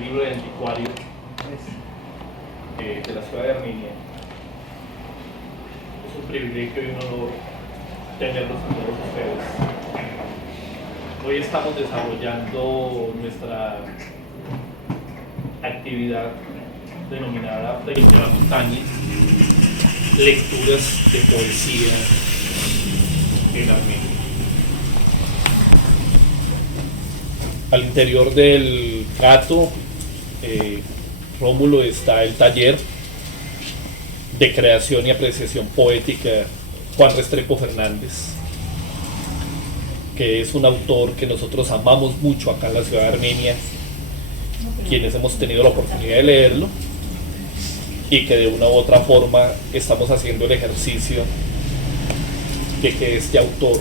el libro de anticuario de la ciudad de Armenia. Es un privilegio y un honor tenerlos a todos ustedes. Hoy estamos desarrollando nuestra actividad denominada Frente a la Montaña, lecturas de poesía en Armenia. Al interior del Gato, Rómulo, está el taller de creación y apreciación poética Juan Restrepo Fernández, que es un autor que nosotros amamos mucho acá en la ciudad de Armenia, quienes hemos tenido la oportunidad de leerlo y que de una u otra forma estamos haciendo el ejercicio de que este autor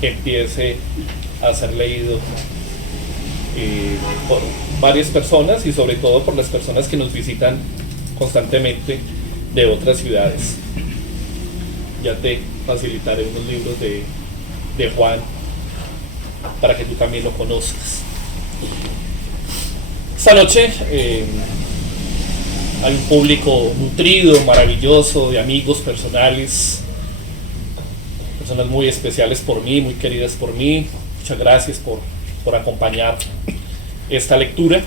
empiece a ser leído por varias personas y sobre todo por las personas que nos visitan constantemente de otras ciudades. Ya te facilitaré unos libros de Juan para que tú también lo conozcas. Esta noche hay un público nutrido, maravilloso, de amigos personales, personas muy especiales por mí, muy queridas por mí. Muchas gracias por acompañar esta lectura.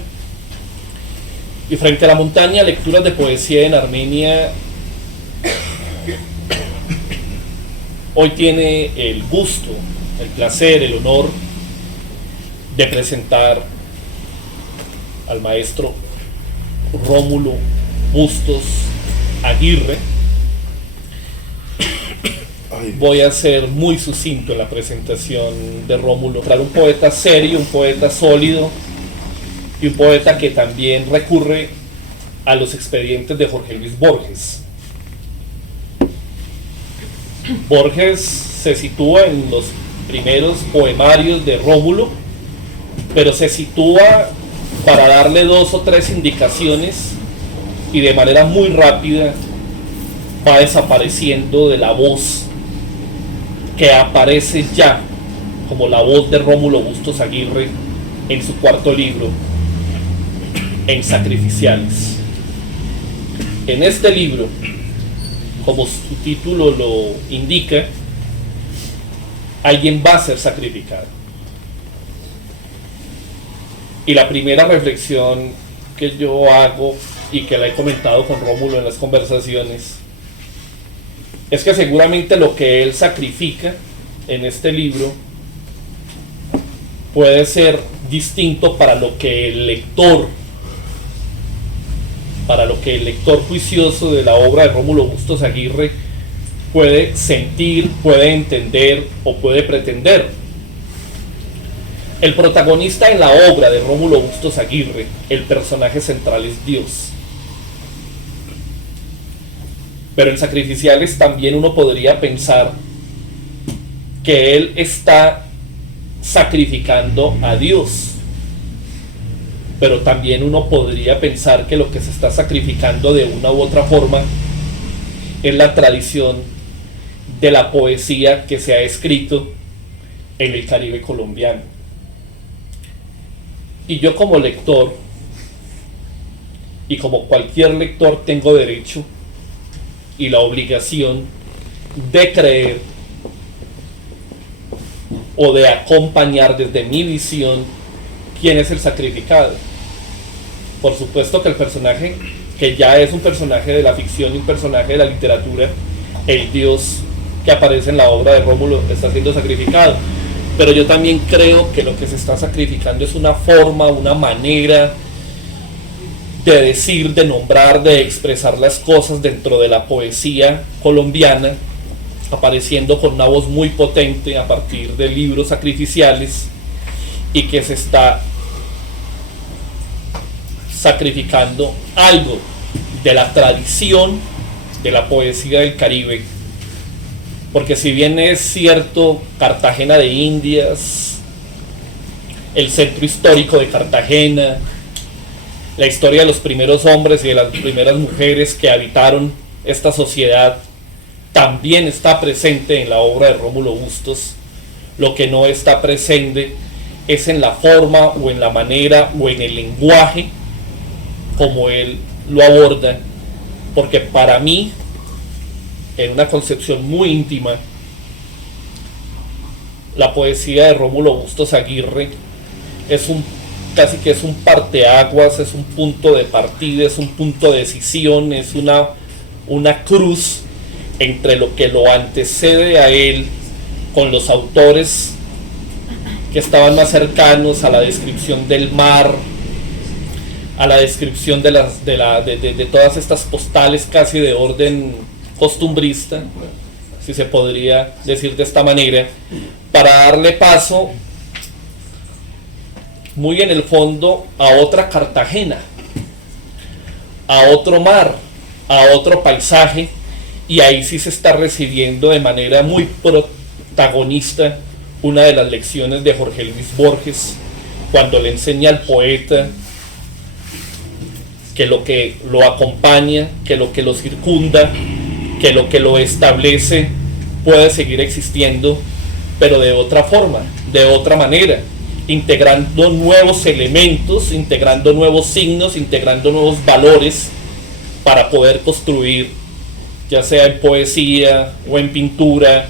Y Frente a la Montaña, lecturas de poesía en Armenia, hoy tiene el gusto, el placer, el honor de presentar al maestro Rómulo Bustos Aguirre. Voy a ser muy sucinto en la presentación de Rómulo. Un poeta serio, un poeta sólido y un poeta que también recurre a los expedientes de Jorge Luis Borges. Borges se sitúa en los primeros poemarios de Rómulo, pero se sitúa para darle 2 o 3 indicaciones y de manera muy rápida va desapareciendo de la voz que aparece ya como la voz de Rómulo Bustos Aguirre en su cuarto libro, En Sacrificiales. En este libro, como su título lo indica, alguien va a ser sacrificado. Y la primera reflexión que yo hago y que la he comentado con Rómulo en las conversaciones es que seguramente lo que él sacrifica en este libro puede ser distinto para lo que el lector juicioso de la obra de Rómulo Bustos Aguirre puede sentir, puede entender o puede pretender. El protagonista en la obra de Rómulo Bustos Aguirre, el personaje central es Dios. Pero en Sacrificiales también uno podría pensar que él está sacrificando a Dios. Pero también uno podría pensar que lo que se está sacrificando de una u otra forma es la tradición de la poesía que se ha escrito en el Caribe colombiano. Y yo como lector, y como cualquier lector, tengo derecho y la obligación de creer o de acompañar desde mi visión quién es el sacrificado. Por supuesto que el personaje, que ya es un personaje de la ficción y un personaje de la literatura, el Dios que aparece en la obra de Rómulo, está siendo sacrificado. Pero yo también creo que lo que se está sacrificando es una forma, una manera de decir, de nombrar, de expresar las cosas dentro de la poesía colombiana, apareciendo con una voz muy potente a partir de libros sacrificiales, y que se está sacrificando algo de la tradición de la poesía del Caribe. Porque si bien es cierto, Cartagena de Indias, el centro histórico de Cartagena, la historia de los primeros hombres y de las primeras mujeres que habitaron esta sociedad, también está presente en la obra de Rómulo Bustos. Lo que no está presente es en la forma o en la manera o en el lenguaje como él lo aborda, porque para mí, en una concepción muy íntima, la poesía de Rómulo Bustos Aguirre es casi que es un parteaguas, es un punto de partida, es un punto de decisión, es una cruz entre lo que lo antecede a él con los autores que estaban más cercanos a la descripción del mar, a la descripción de todas estas postales casi de orden costumbrista, si se podría decir de esta manera, para darle paso muy en el fondo a otra Cartagena, a otro mar, a otro paisaje, y ahí sí se está recibiendo de manera muy protagonista una de las lecciones de Jorge Luis Borges, cuando le enseña al poeta que lo que lo acompaña, que lo que lo circunda, que lo que lo establece puede seguir existiendo, pero de otra forma, de otra manera, integrando nuevos elementos, integrando nuevos signos, integrando nuevos valores para poder construir, ya sea en poesía o en pintura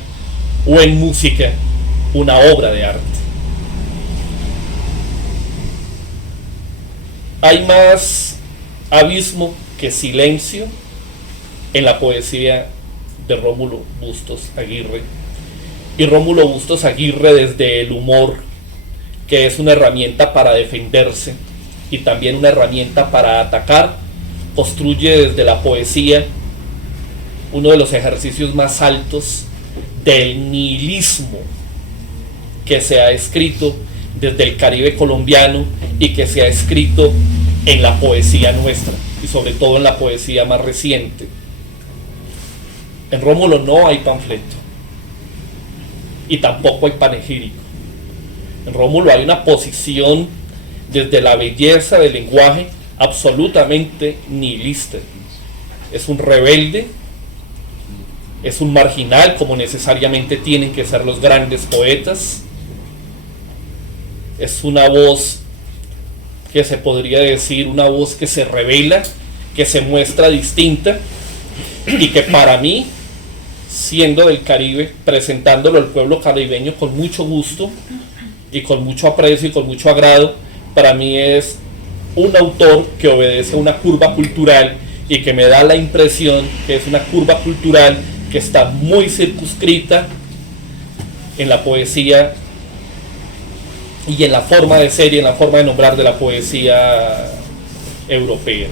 o en música, una obra de arte. Hay más abismo que silencio en la poesía de Rómulo Bustos Aguirre. Y Rómulo Bustos Aguirre, desde el humor, que es una herramienta para defenderse y también una herramienta para atacar, construye desde la poesía uno de los ejercicios más altos del nihilismo que se ha escrito desde el Caribe colombiano y que se ha escrito en la poesía nuestra y sobre todo en la poesía más reciente. En Rómulo no hay panfleto y tampoco hay panegírico. En Rómulo hay una posición desde la belleza del lenguaje absolutamente nihilista. Es un rebelde, es un marginal, como necesariamente tienen que ser los grandes poetas. Es una voz que se podría decir, una voz que se revela, que se muestra distinta y que para mí, siendo del Caribe, presentándolo al pueblo caribeño con mucho gusto y con mucho aprecio y con mucho agrado, para mí es un autor que obedece a una curva cultural y que me da la impresión que es una curva cultural que está muy circunscrita en la poesía y en la forma de ser y en la forma de nombrar de la poesía europea.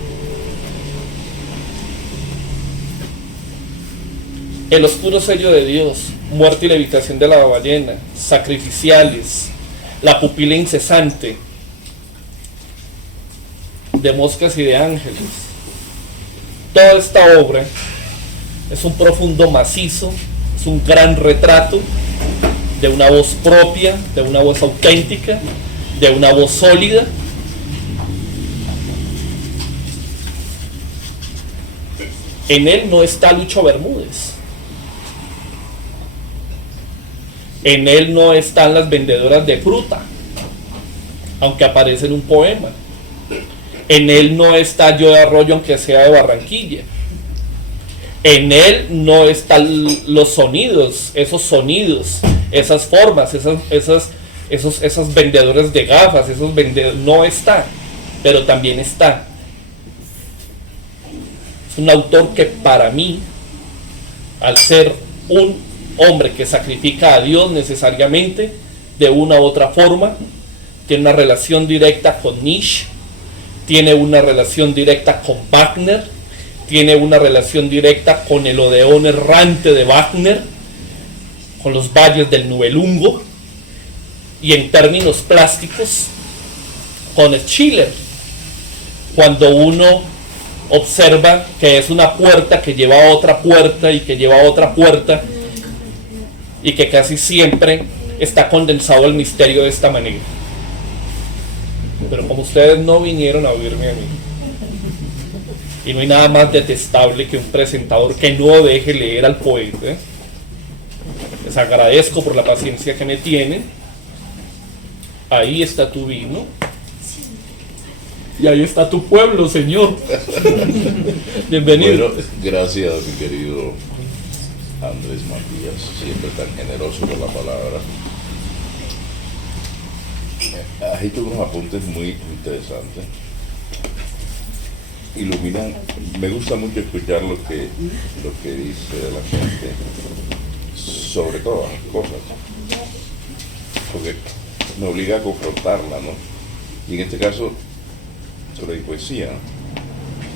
El oscuro sello de Dios, Muerte y levitación de la ballena, Sacrificiales, La pupila incesante, De moscas y de ángeles. Toda esta obra es un profundo macizo, es un gran retrato de una voz propia, de una voz auténtica, de una voz sólida. En él no está Lucho Bermúdez. En él no están las vendedoras de fruta, aunque aparece en un poema. En él no está Yo de Arroyo, aunque sea de Barranquilla. En él no están los sonidos, esas formas, esos vendedores de gafas, no está, pero también está. Es un autor que para mí, al ser un hombre que sacrifica a Dios necesariamente, de una u otra forma, tiene una relación directa con Nietzsche, tiene una relación directa con Wagner, tiene una relación directa con el Odeón errante de Wagner, con los valles del Nibelungo, y en términos plásticos con Schiller, cuando uno observa que es una puerta que lleva a otra puerta y que lleva a otra puerta y que casi siempre está condensado el misterio de esta manera. Pero como ustedes no vinieron a oírme a mí, y no hay nada más detestable que un presentador que no deje leer al poeta, les agradezco por la paciencia que me tienen. Ahí está tu vino. Y ahí está tu pueblo, Señor. Bienvenido. Bueno, gracias, mi querido Andrés Matías, siempre tan generoso con la palabra. Has hecho unos apuntes muy interesantes. Iluminan, me gusta mucho escuchar lo que dice la gente sobre todas las cosas, porque me obliga a confrontarla, ¿no? Y en este caso, sobre mi poesía,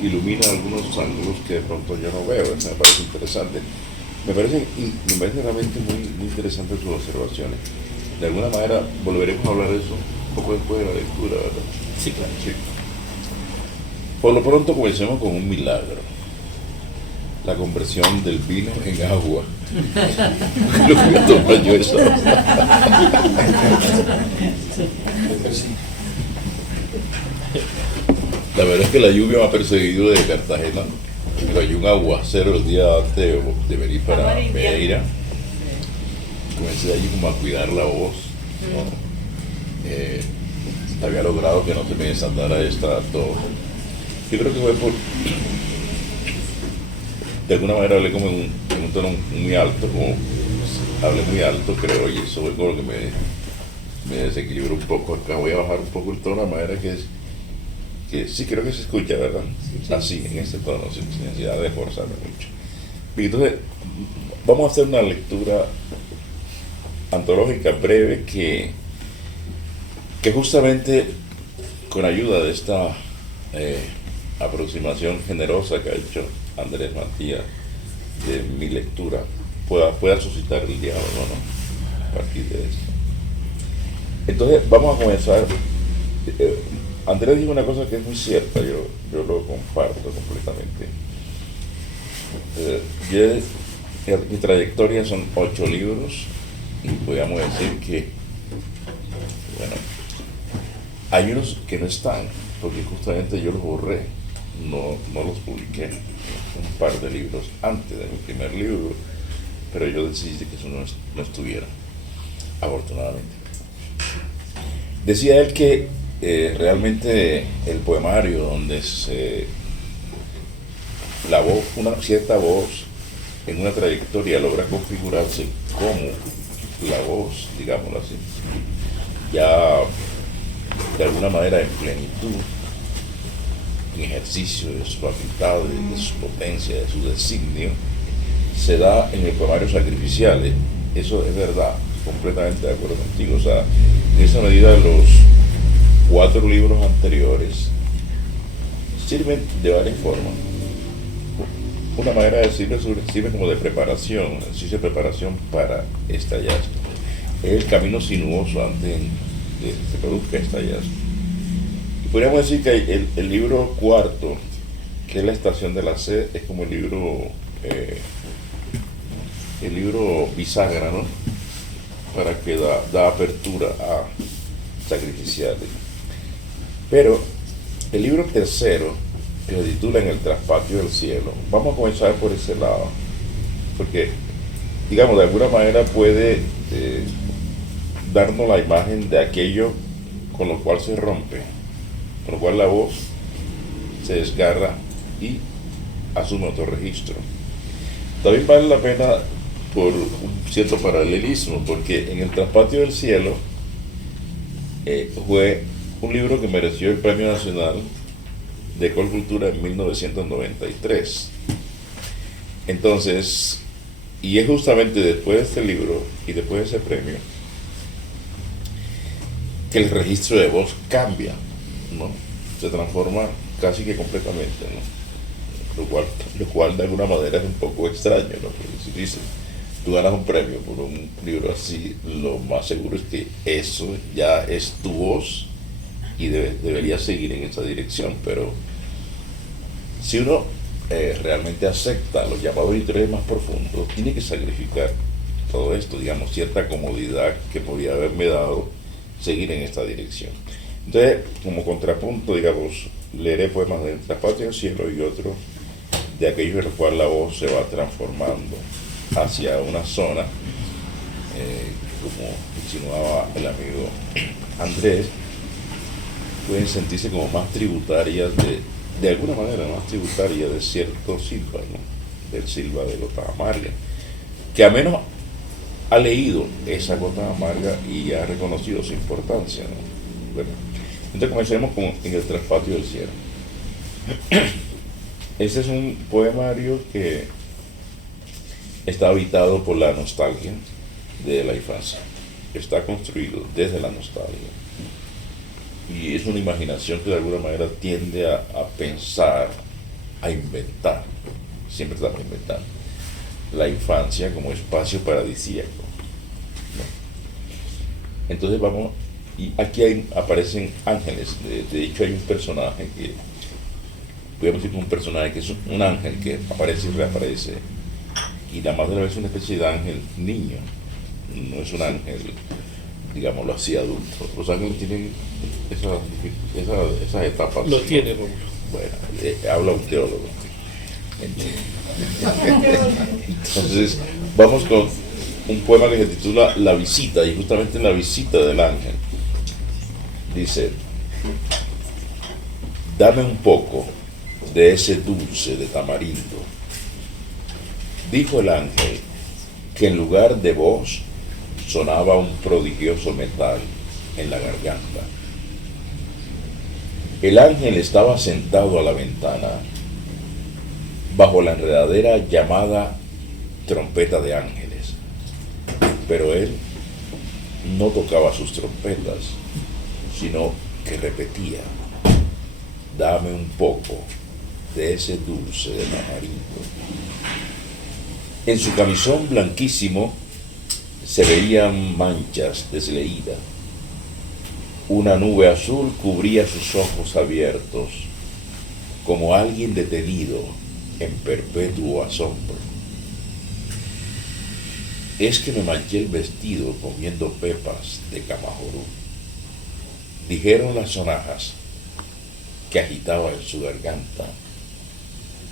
ilumina algunos ángulos que de pronto yo no veo. Eso me parece interesante. Me parece realmente muy interesante sus observaciones. De alguna manera volveremos a hablar de eso un poco después de la lectura, ¿verdad? Sí, claro. Sí. Por lo pronto comencemos con un milagro. La conversión del vino en agua. Lo que tomar yo esa. La verdad es que la lluvia me ha perseguido desde Cartagena. Pero hay un aguacero el día antes de venir para Pereira. Comencé allí como a cuidar la voz, ¿no? Había logrado que no se me desandara esta todo. Yo creo que fue por, de alguna manera hablé como en un tono muy alto, como hablé muy alto, creo, y eso fue como lo que me desequilibró un poco. Acá voy a bajar un poco el tono de manera que sí creo que se escucha, ¿verdad? Sí. Así, en este tono, sin necesidad de forzarme mucho. Y entonces, vamos a hacer una lectura antológica breve que justamente con ayuda de esta aproximación generosa que ha hecho Andrés Matías de mi lectura pueda suscitar el diálogo, ¿no? A partir de eso. Entonces vamos a comenzar. Andrés dijo una cosa que es muy cierta, yo lo comparto completamente. Mi trayectoria son 8 libros y podríamos decir que, bueno, hay unos que no están, porque justamente yo los borré, no los publiqué, un par de libros antes de mi primer libro, pero yo decidí que eso no estuviera, afortunadamente. Decía él que realmente el poemario donde una cierta voz en una trayectoria logra configurarse como la voz, digámoslo así, ya de alguna manera en plenitud, en ejercicio de sus facultades, de su potencia, de su designio, se da en el poemario sacrificial. Eso es verdad, completamente de acuerdo contigo. O sea, en esa medida los 4 libros anteriores sirven de varias formas. Una manera de decirlo sirve como de preparación, ejercicio de preparación para este hallazgo. Es el camino sinuoso antes de que se produzca este hallazgo. Y podríamos decir que el libro 4, que es La estación de la sed, es como el libro bisagra, ¿no? Para que da apertura a sacrificiales. Pero el libro tercero, que se titula En el traspatio del cielo, vamos a comenzar por ese lado, porque, digamos, de alguna manera puede darnos la imagen de aquello con lo cual se rompe, con lo cual la voz se desgarra y asume otro registro. También vale la pena por un cierto paralelismo, porque En el traspatio del cielo fue un libro que mereció el Premio Nacional de Colcultura en 1993. Entonces, y es justamente después de este libro y después de ese premio que el registro de voz cambia, ¿no? Se transforma casi que completamente, ¿no? Lo cual de alguna manera es un poco extraño, ¿no? Porque si dices, tú ganas un premio por un libro así, lo más seguro es que eso ya es tu voz y debería seguir en esa dirección. Pero si uno realmente acepta los llamados intereses más profundos, tiene que sacrificar todo esto, digamos, cierta comodidad que podía haberme dado seguir en esta dirección. Entonces, como contrapunto, digamos, leeré poemas de El traspatio del cielo y otros de aquellos en los cuales la voz se va transformando hacia una zona, como insinuaba el amigo Andrés, pueden sentirse como más tributarias de alguna manera más tributarias de cierto Silva, ¿no? Del Silva de Gota Amarga, que a menos ha leído esa Gota Amarga y ha reconocido su importancia, ¿no? Bueno, entonces comencemos con En el traspatio del cielo. Este es un poemario que está habitado por la nostalgia de la infancia. Está construido desde la nostalgia. Y es una imaginación que de alguna manera tiende a pensar, a inventar. Siempre estamos inventando. La infancia como espacio paradisíaco, ¿no? Entonces vamos, y aquí aparecen ángeles. De hecho hay un personaje que, podemos decir un personaje que es un ángel que aparece y reaparece. Y la madre es una especie de ángel niño, no es un ángel, digámoslo así, adulto. Los ángeles tienen esas etapas. Lo tiene, Rómulo. Bueno, habla un teólogo. Entonces, vamos con un poema que se titula La visita, y justamente en la visita del ángel dice: dame un poco de ese dulce de tamarindo. Dijo el ángel que en lugar de voz sonaba un prodigioso metal en la garganta. El ángel estaba sentado a la ventana bajo la enredadera llamada trompeta de ángeles, pero él no tocaba sus trompetas, sino que repetía: dame un poco de ese dulce de tamarindo. En su camisón blanquísimo se veían manchas desleídas. Una nube azul cubría sus ojos abiertos, como alguien detenido en perpetuo asombro. Es que me manché el vestido comiendo pepas de camajorú, dijeron las sonajas que agitaba en su garganta,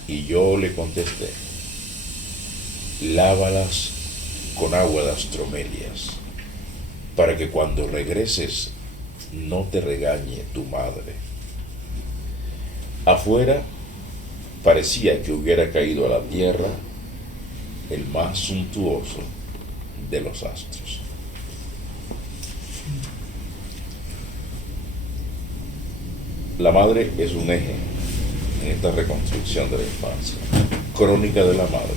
y yo le contesté: lávalas con agua de astromelias, para que cuando regreses no te regañe tu madre. Afuera parecía que hubiera caído a la tierra el más suntuoso de los astros. La madre es un eje en esta reconstrucción de la infancia. Crónica de la madre.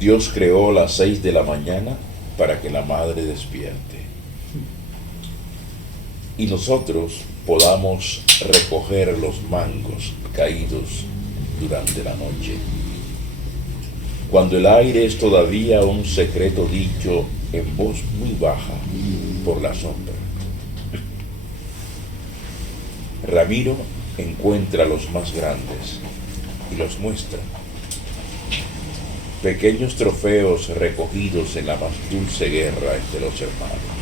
Dios creó a las 6 de la mañana para que la madre despierte y nosotros podamos recoger los mangos caídos durante la noche. Cuando el aire es todavía un secreto dicho en voz muy baja por la sombra. Ramiro encuentra los más grandes y los muestra. Pequeños trofeos recogidos en la más dulce guerra entre los hermanos.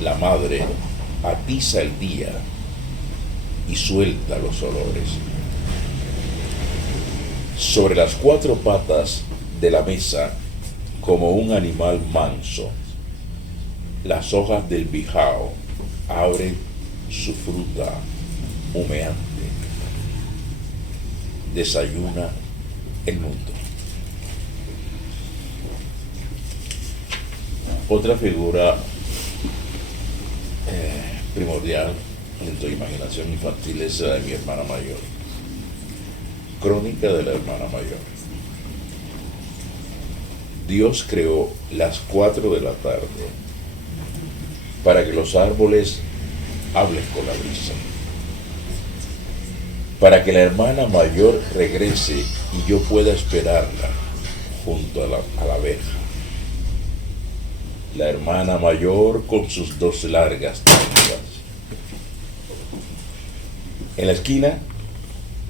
La madre atiza el día y suelta los olores. Sobre las 4 patas de la mesa, como un animal manso, las hojas del bijao abren su fruta humeante. Desayuna el mundo. Otra figura primordial en tu imaginación infantil es la de mi hermana mayor. Crónica de la hermana mayor. Dios creó las 4 de la tarde para que los árboles hablen con la brisa, para que la hermana mayor regrese y yo pueda esperarla junto a la verja. La hermana mayor con sus 2 largas trenzas. En la esquina,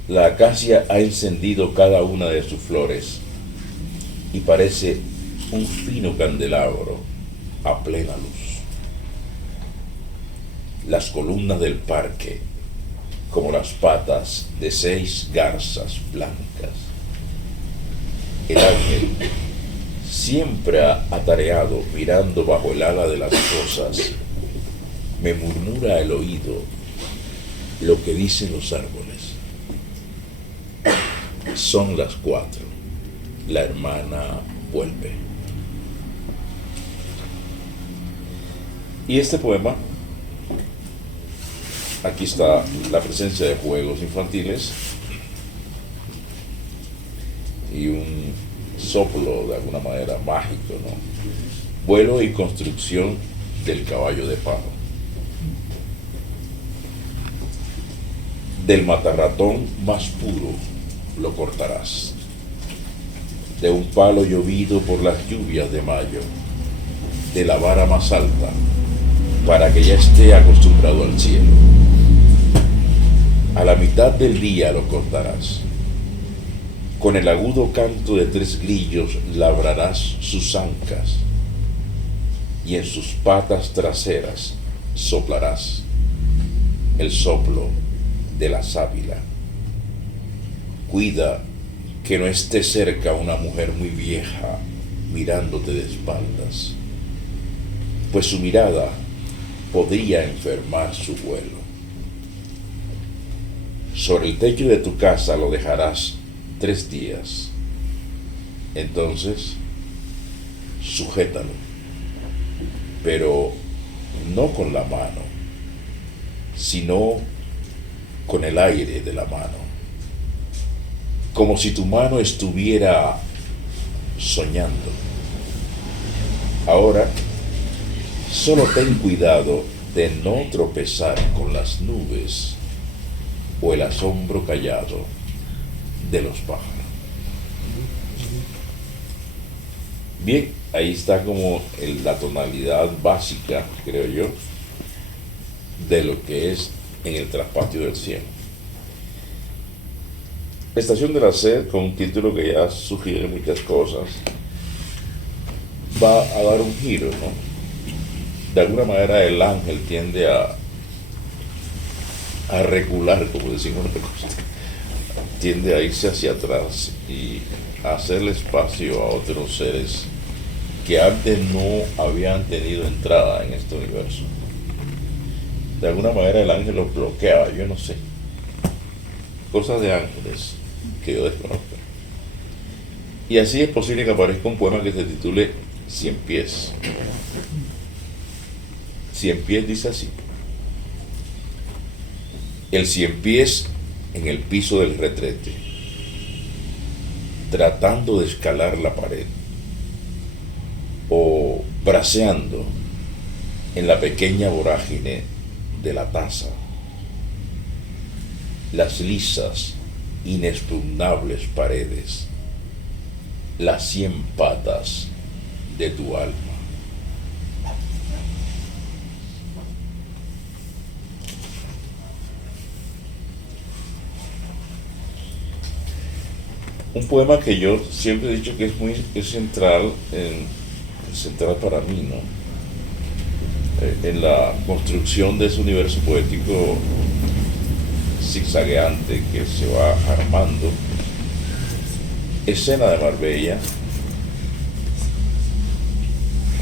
la acacia ha encendido cada una de sus flores y parece un fino candelabro a plena luz. Las columnas del parque, como las patas de 6 garzas blancas. El ángel, siempre atareado mirando bajo el ala de las cosas, me murmura al oído lo que dicen los árboles. Son las 4. La hermana vuelve. Y este poema, aquí está la presencia de juegos infantiles y un soplo de alguna manera mágico, ¿no? Vuelo y construcción del caballo de palo. Del matarratón más puro lo cortarás, de un palo llovido por las lluvias de mayo, de la vara más alta, para que ya esté acostumbrado al cielo. A la mitad del día lo cortarás, con el agudo canto de 3 grillos labrarás sus ancas, y en sus patas traseras soplarás el soplo de la sábila. Cuida que no esté cerca una mujer muy vieja mirándote de espaldas, pues su mirada podría enfermar su vuelo. Sobre el techo de tu casa lo dejarás 3 días. Entonces, sujétalo, pero no con la mano, sino con el aire de la mano, como si tu mano estuviera soñando. Ahora, solo ten cuidado de no tropezar con las nubes o el asombro callado de los pájaros. Bien, ahí está como la tonalidad básica, creo yo, de lo que es en el traspatio del cielo. Estación de la Sed, con un título que ya sugiere muchas cosas, va a dar un giro, ¿no? De alguna manera el ángel tiende a recular, como decimos en la costa, tiende a irse hacia atrás y a hacerle espacio a otros seres que antes no habían tenido entrada en este universo. De alguna manera el ángel los bloqueaba, yo no sé. Cosas de ángeles que yo desconozco. Y así es posible que aparezca un poema que se titule 100 pies. 100 pies dice así: el 100 pies en el piso del retrete, tratando de escalar la pared, o braceando en la pequeña vorágine de la taza, las lisas, inexpugnables paredes, las 100 patas de tu alma. Un poema que yo siempre he dicho que es central, central para mí, ¿no? En la construcción de ese universo poético zigzagueante que se va armando. Escena de Marbella,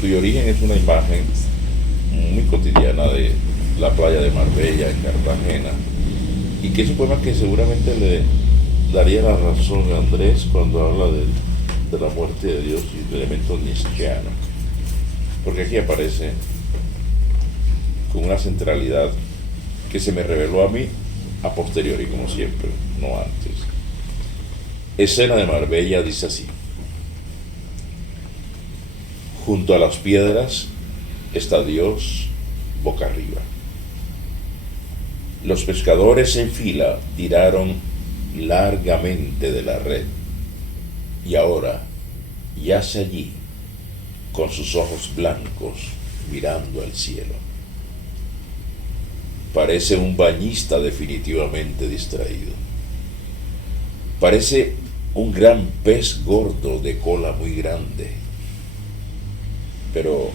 cuyo origen es una imagen muy cotidiana de la playa de Marbella en Cartagena, y que es un poema que seguramente le daría la razón a Andrés cuando habla de la muerte de Dios y del elemento nietzscheano, porque aquí aparece con una centralidad que se me reveló a mí a posteriori, como siempre, no antes. Escena de Marbella dice así: junto a las piedras está Dios boca arriba. Los pescadores en fila tiraron largamente de la red y ahora yace allí con sus ojos blancos mirando al cielo. Parece un bañista definitivamente distraído. Parece un gran pez gordo de cola muy grande, pero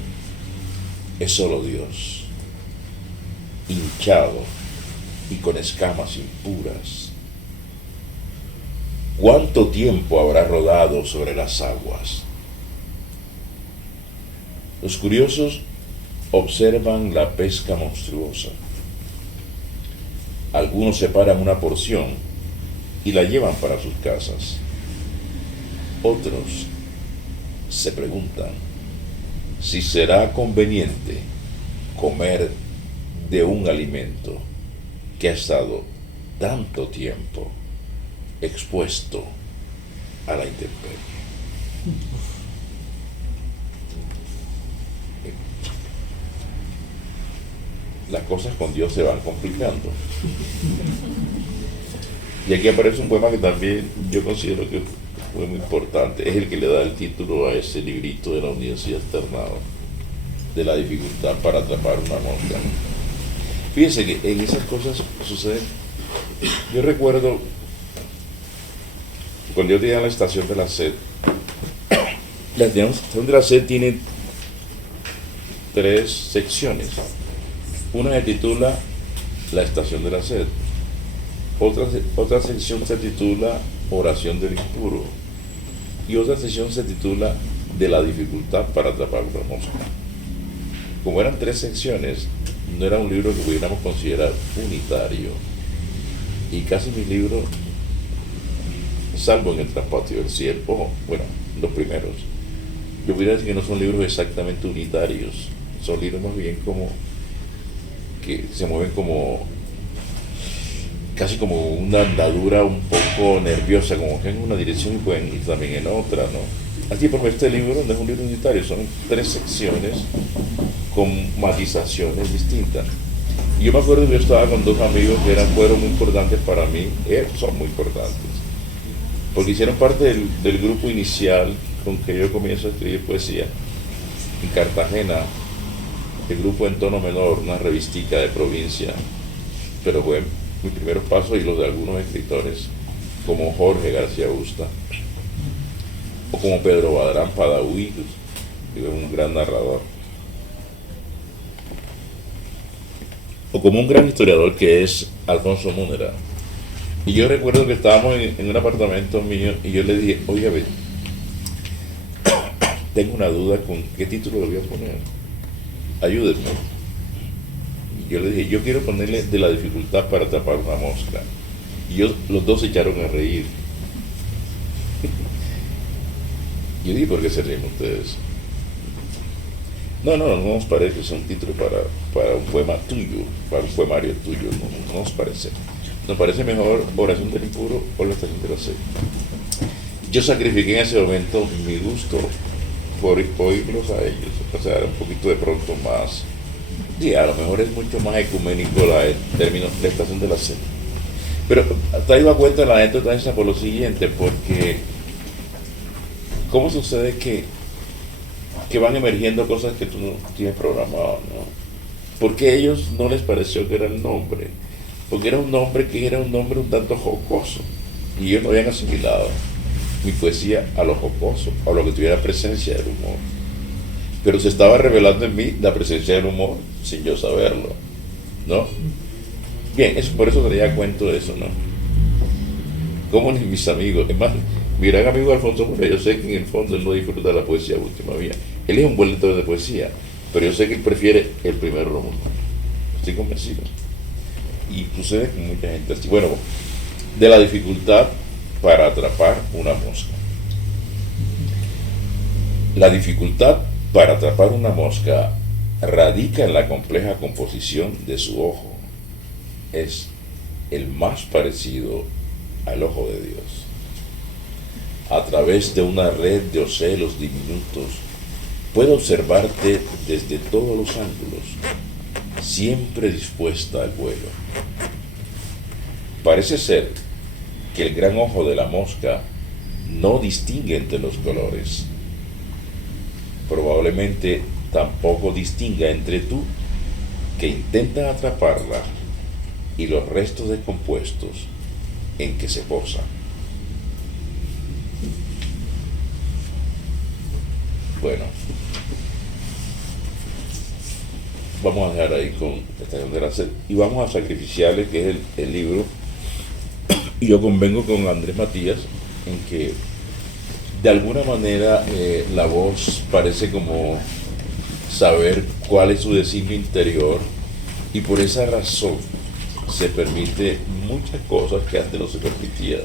es solo Dios, hinchado y con escamas impuras. ¿Cuánto tiempo habrá rodado sobre las aguas? Los curiosos observan la pesca monstruosa. Algunos separan una porción y la llevan para sus casas. Otros se preguntan si será conveniente comer de un alimento que ha estado tanto tiempo expuesto a la intemperie. Las cosas con Dios se van complicando. Y aquí aparece un poema que también yo considero que fue muy importante. Es el que le da el título a ese librito de la Universidad Externado, de la dificultad para atrapar una mosca. Fíjense que en esas cosas sucede. Yo recuerdo cuando yo tenía la estación de la SED. La estación de la SED tiene 3 secciones. Una se titula La estación de la SED. Otra sección se titula Oración del impuro. Y otra sección se titula De la dificultad para atrapar una mosca. Como eran 3 secciones, no era un libro que pudiéramos considerar unitario. Y casi mis libros, salvo en el Traspatio del Cielo, bueno, los primeros, yo pudiera decir que no son libros exactamente unitarios. Son libros más bien como que se mueven como casi como una andadura un poco nerviosa, como que en una dirección y pueden ir también en otra, ¿no? Así por este libro no es un libro unitario, son 3 secciones con matizaciones distintas. Y yo me acuerdo que yo estaba con 2 amigos que fueron muy importantes para mí, son muy importantes, porque hicieron parte del grupo inicial con que yo comienzo a escribir poesía en Cartagena. El grupo En Tono Menor, una revistica de provincia, pero fue mis primeros pasos y los de algunos escritores, como Jorge García Busta, o como Pedro Badrán Padaví, que es un gran narrador, o como un gran historiador que es Alfonso Múnera. Y yo recuerdo que estábamos en un apartamento mío y yo le dije, oye, ve, tengo una duda con qué título le voy a poner. Ayúdenme. Y yo le dije, yo quiero ponerle De la dificultad para atrapar una mosca. Y los 2 se echaron a reír. Yo dije, ¿por qué se ríen ustedes? No nos parece, es un título para un poema tuyo, para un poemario tuyo, no nos parece. Nos parece mejor Oración del impuro o La estación de la SED. Yo sacrifiqué en ese momento mi gusto por oírlos a ellos, o sea, era un poquito de pronto más, sí, a lo mejor es mucho más ecuménico el término La estación de la SED. Pero te iba a cuenta la anécdota por lo siguiente, porque ¿cómo sucede que van emergiendo cosas que tú no tienes programado, ¿no? Porque a ellos no les pareció que era el nombre, porque era un nombre un tanto jocoso, y ellos no habían asimilado mi poesía a lo jocoso, a lo que tuviera presencia del humor. Pero se estaba revelando en mí la presencia del humor sin yo saberlo, ¿no? Bien, por eso traía cuento de eso, ¿no? Como ni mis amigos, es más, mi gran amigo Alfonso Mora, yo sé que en el fondo él no disfruta de la poesía última vía. Él es un buen lector de poesía, pero yo sé que él prefiere el primer romano. Estoy convencido. Y sucede con mucha gente así. Bueno, De la dificultad para atrapar una mosca. La dificultad para atrapar una mosca radica en la compleja composición de su ojo. Es el más parecido al ojo de Dios. A través de una red de ocelos diminutos, puede observarte desde todos los ángulos, siempre dispuesta al vuelo. Parece ser que el gran ojo de la mosca no distingue entre los colores. Probablemente tampoco distinga entre tú, que intentas atraparla, y los restos descompuestos en que se posa. Bueno, vamos a dejar ahí con Estación de la SED y vamos a Sacrificiales, que es el libro. Y yo convengo con Andrés Matías en que de alguna manera la voz parece como saber cuál es su designio interior, y por esa razón se permite muchas cosas que antes no se permitía.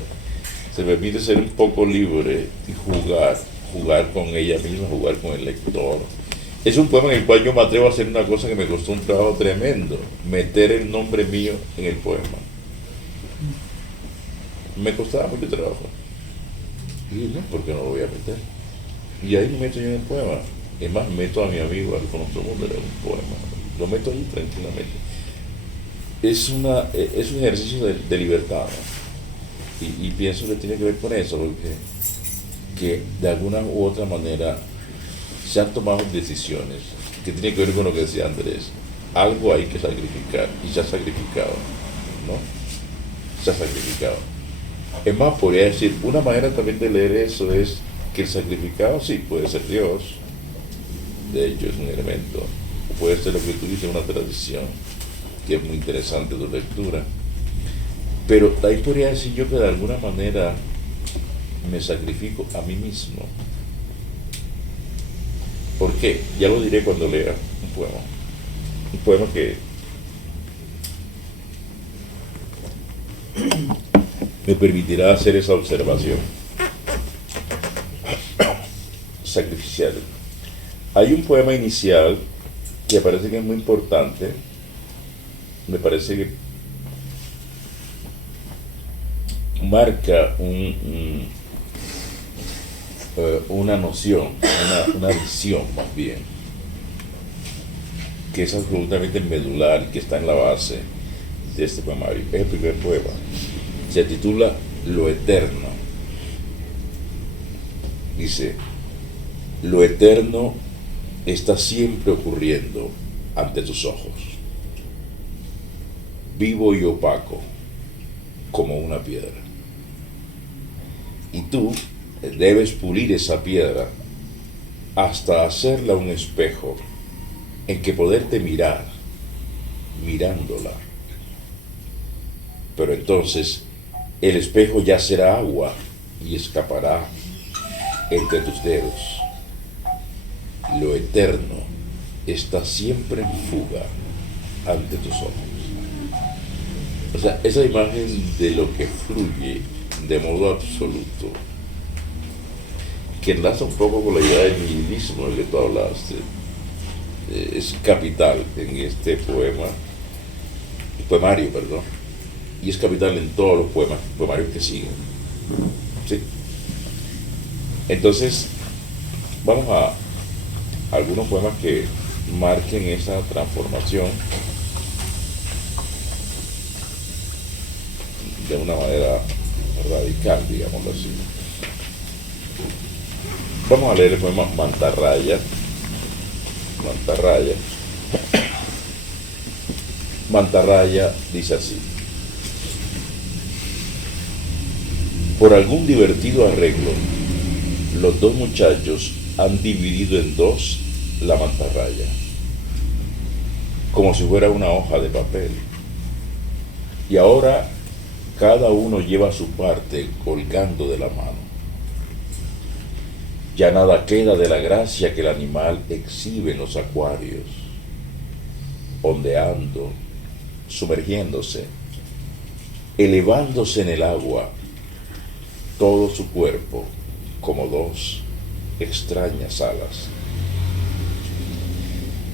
Se permite ser un poco libre y jugar con ella misma, jugar con el lector. Es un poema en el cual yo me atrevo a hacer una cosa que me costó un trabajo tremendo: meter el nombre mío en el poema. Me costaba mucho trabajo. Y dije, no, ¿por qué no lo voy a meter? Y ahí me meto yo en el poema. Es más, meto a mi amigo Alfonso Muller en un poema. Lo meto ahí tranquilamente. Es un ejercicio de libertad, ¿no? Y pienso que tiene que ver con eso, porque que de alguna u otra manera se han tomado decisiones que tienen que ver con lo que decía Andrés. Algo hay que sacrificar, y se ha sacrificado, ¿no? Se ha sacrificado. Es más, podría decir, una manera también de leer eso es que el sacrificado sí puede ser Dios, de hecho es un elemento, o puede ser lo que tú dices, una tradición, que es muy interesante tu lectura, pero ahí podría decir yo que de alguna manera me sacrifico a mí mismo. ¿Por qué? Ya lo diré cuando lea un poema que me permitirá hacer esa observación sacrificial. Hay un poema inicial que parece que es muy importante, me parece que marca una noción, una visión más bien, que es absolutamente medular, que está en la base de este poemario. Es el primer poema. Se titula Lo Eterno. Dice: lo eterno está siempre ocurriendo ante tus ojos, vivo y opaco como una piedra. Y tú debes pulir esa piedra hasta hacerla un espejo en que poderte mirar, mirándola. Pero entonces el espejo ya será agua y escapará entre tus dedos. Lo eterno está siempre en fuga ante tus ojos. O sea, esa imagen de lo que fluye de modo absoluto, que enlaza un poco con la idea del nihilismo del que tú hablaste, es capital en este poemario, y es capital en todos los poemarios que siguen. ¿Sí? Entonces, vamos a algunos poemas que marquen esa transformación de una manera radical, digámoslo así. Vamos a leer el poema Mantarraya. Mantarraya dice así: por algún divertido arreglo, los dos muchachos han dividido en dos la mantarraya, como si fuera una hoja de papel. Y ahora cada uno lleva su parte colgando de la mano. Ya nada queda de la gracia que el animal exhibe en los acuarios, ondeando, sumergiéndose, elevándose en el agua, todo su cuerpo como dos extrañas alas.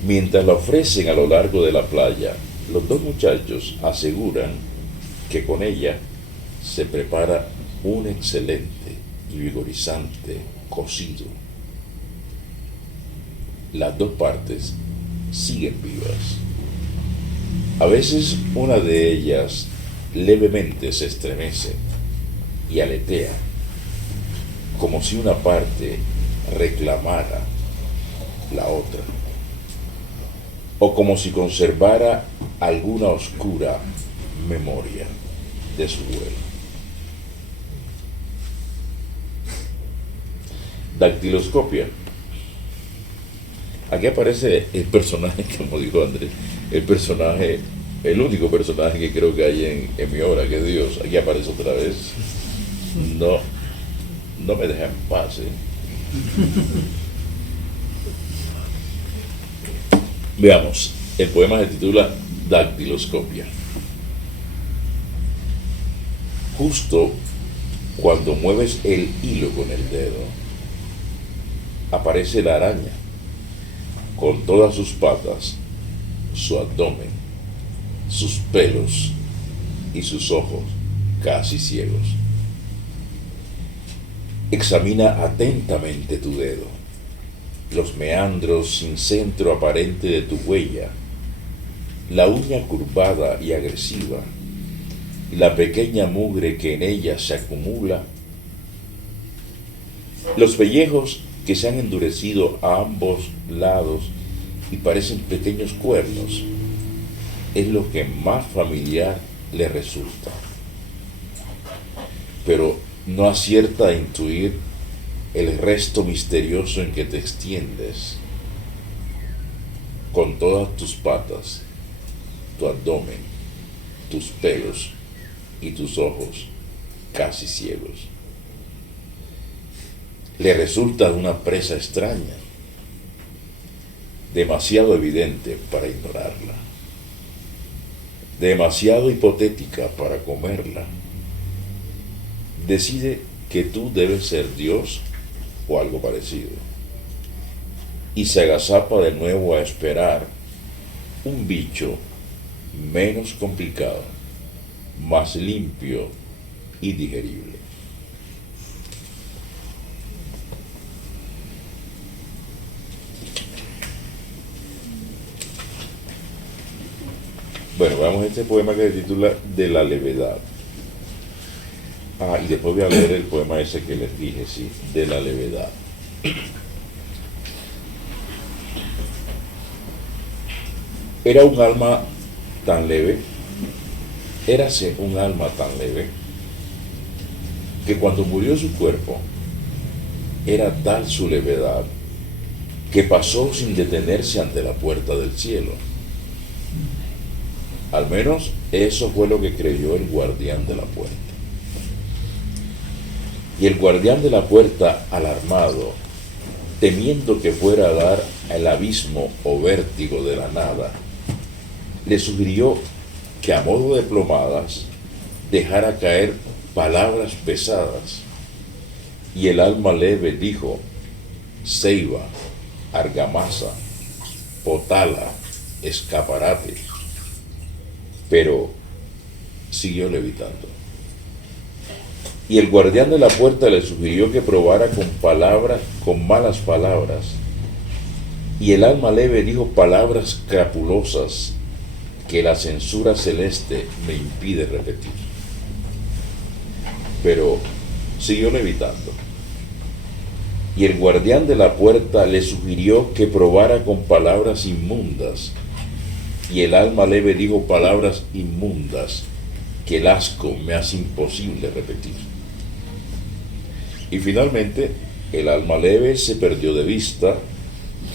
Mientras la ofrecen a lo largo de la playa, los dos muchachos aseguran que con ella se prepara un excelente y vigorizante cocido. Las dos partes siguen vivas. A veces una de ellas levemente se estremece y aletea, como si una parte reclamara la otra, o como si conservara alguna oscura memoria de su vuelo. Dactiloscopia. Aquí aparece el personaje, como dijo Andrés, el único personaje que creo que hay en mi obra, que es Dios. Aquí aparece otra vez. No me deja en paz, Veamos, el poema se titula Dactiloscopia. Justo cuando mueves el hilo con el dedo, aparece la araña, con todas sus patas, su abdomen, sus pelos y sus ojos casi ciegos. Examina atentamente tu dedo, los meandros sin centro aparente de tu huella, la uña curvada y agresiva, la pequeña mugre que en ella se acumula, los pellejos que se han endurecido a ambos lados y parecen pequeños cuernos, es lo que más familiar le resulta. Pero no acierta a intuir el resto misterioso en que te extiendes, con todas tus patas, tu abdomen, tus pelos y tus ojos casi ciegos. Le resulta una presa extraña, demasiado evidente para ignorarla, demasiado hipotética para comerla. Decide que tú debes ser Dios o algo parecido, y se agazapa de nuevo a esperar un bicho menos complicado, más limpio y digerible. Bueno, veamos este poema que se titula De la levedad. Y después voy a leer el poema ese que les dije, sí, De la levedad. Era un alma tan leve, érase un alma tan leve, que cuando murió su cuerpo, era tal su levedad, que pasó sin detenerse ante la puerta del cielo. Al menos eso fue lo que creyó el guardián de la puerta. Y el guardián de la puerta, alarmado, temiendo que fuera a dar al abismo o vértigo de la nada, le sugirió que a modo de plomadas dejara caer palabras pesadas. Y el alma leve dijo: ceiba, argamasa, potala, escaparate. Pero siguió levitando. Y el guardián de la puerta le sugirió que probara con malas palabras. Y el alma leve dijo palabras crapulosas que la censura celeste me impide repetir. Pero siguió levitando. Y el guardián de la puerta le sugirió que probara con palabras inmundas. Y el alma leve dijo palabras inmundas que el asco me hace imposible repetir. Y finalmente el alma leve se perdió de vista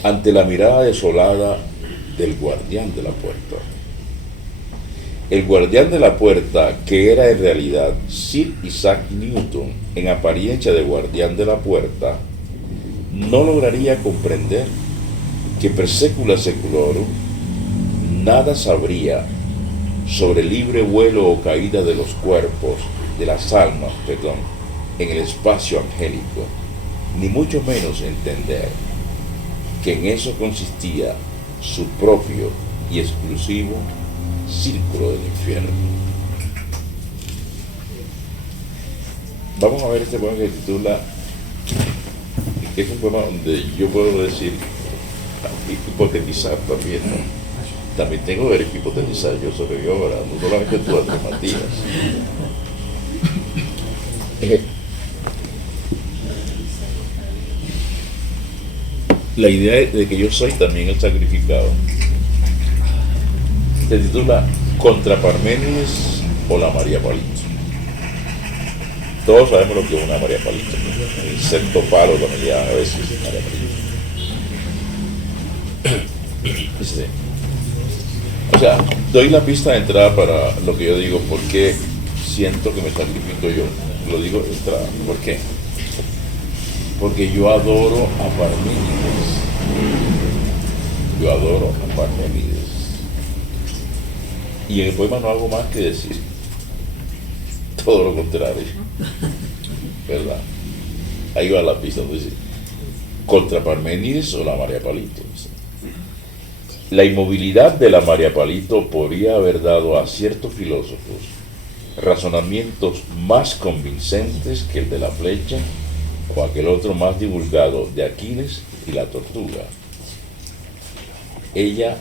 ante la mirada desolada del guardián de la puerta. El guardián de la puerta, que era en realidad Sir Isaac Newton en apariencia de guardián de la puerta, no lograría comprender que per secula seculorum nada sabría sobre el libre vuelo o caída de los cuerpos, de las almas, en el espacio angélico, ni mucho menos entender que en eso consistía su propio y exclusivo círculo del infierno. Vamos a ver este poema que se titula, que es un poema donde yo puedo decir, hipotetizar también, ¿no? También tengo derecho a hipotetizar yo sobre mi obra, no solamente tú, Andrés Matías. La idea de que yo soy también el sacrificado se titula Contra Parménides o la María Palito. Todos sabemos lo que es una María Palito, el sexto palo también llaman a veces María Palito. Sí. O sea, doy la pista de entrada para lo que yo digo, porque siento que me sacrifico yo. Lo digo de entrada. ¿Por qué? Porque yo adoro a Parménides. Yo adoro a Parménides. Y en el poema no hago más que decir todo lo contrario, ¿verdad? Ahí va la pista, donde dice, contra Parménides o la María Palito. La inmovilidad de la María Palito podría haber dado a ciertos filósofos razonamientos más convincentes que el de la flecha o aquel otro más divulgado de Aquiles y la tortuga. Ella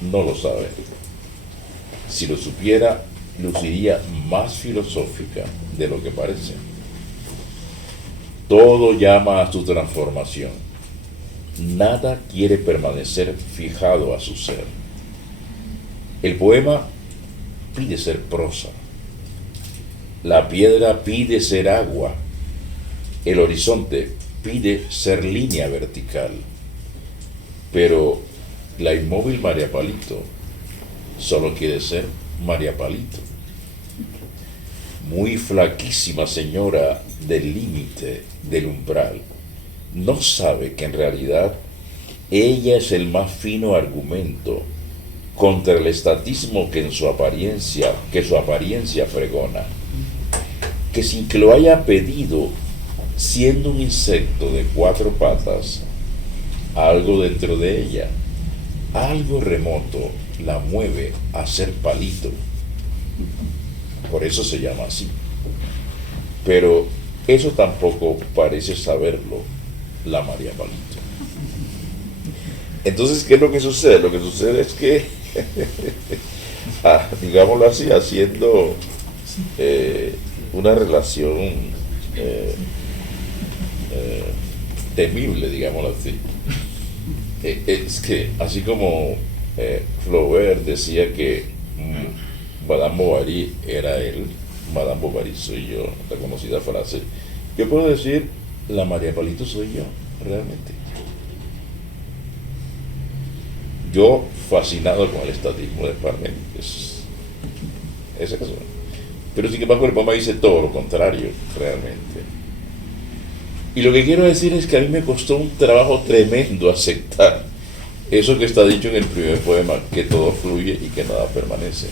no lo sabe. Si lo supiera, luciría más filosófica de lo que parece. Todo llama a su transformación. Nada quiere permanecer fijado a su ser. El poema pide ser prosa. La piedra pide ser agua. El horizonte pide ser línea vertical. Pero la inmóvil María Palito solo quiere ser María Palito. Muy flaquísima señora del límite, del umbral, no sabe que en realidad ella es el más fino argumento contra el estatismo que su apariencia pregona, que sin que lo haya pedido, siendo un insecto de 4 patas, algo dentro de ella, algo remoto, la mueve a ser palito. Por eso se llama así. Pero eso tampoco parece saberlo la María Palito. Entonces, ¿qué es lo que sucede? Lo que sucede es que, digámoslo así, haciendo una relación temible, digámoslo así. Es que, así como Flaubert decía que Madame Bovary era él, Madame Bovary soy yo, la conocida frase, yo puedo decir, la María Palito soy yo, realmente. Yo fascinado con el estatismo de Parménides. Ese caso. Pero sin embargo el poema dice todo lo contrario, realmente. Y lo que quiero decir es que a mí me costó un trabajo tremendo aceptar eso que está dicho en el primer poema, que todo fluye y que nada permanece.